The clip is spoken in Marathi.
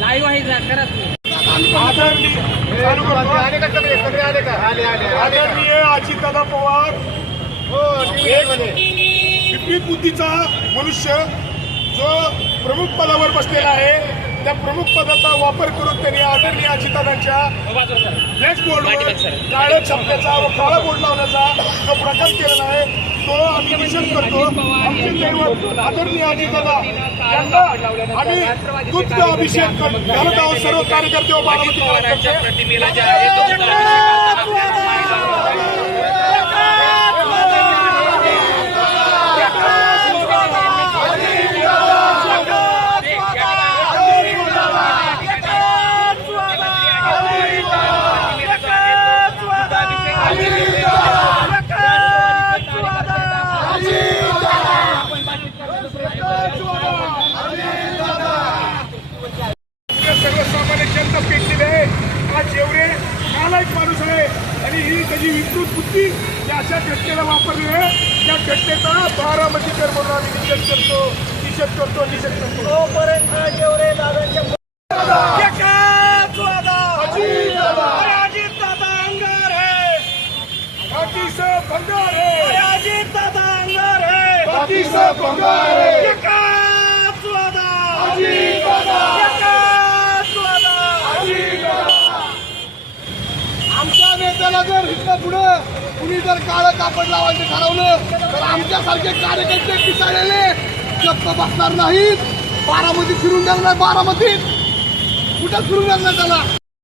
लाईव्ह आहे जा करा तुम्ही आदरणीय अजितदादा पवार. एक विपरीत बुद्धीचा मनुष्य जो प्रमुख पदावर बसलेला आहे. त्या प्रमुख पदाचा वापर करून त्यांनी आदरणीय अजितदादांच्या फ्लेक्स बोर्डवर काळ्या छापण्याचा व काळा बोर्ड लावण्याचा जो प्रकार केलेला आहे तो आम्ही निषेध करतो. आमचे दैवत आदरणीय अजितदादा यांना आम्ही अभिषेक घालत आहोत. सर्व कार्यकर्ते व बारामती कार्यकर्ते प्रतिमेला जे आहे तो अभिषेक या सर्वसामान्य जनता पेटलेली आहे आज जेवढे नालायक माणूस आहे आणि ही। त्याची विकृत बुद्धी या अशा घटनेला वापरली आहे त्या घटनेचा बारामतीकर म्हणून आम्ही निषेध करतो निषेध करतो निषेध करतो तोपर्यंत जेवढे दादांच्या भंगार है। आमच्या नेत्याला जर इथं पुढं कुणी जर काळं कापड लावायचं ठरवलं तर आमच्यासारखे कार्यकर्ते पिसाळलेले गप्प बसणार नाहीत. बारामती फिरून जाणार बारामतीत. कुठं फिरून जाणार त्याला?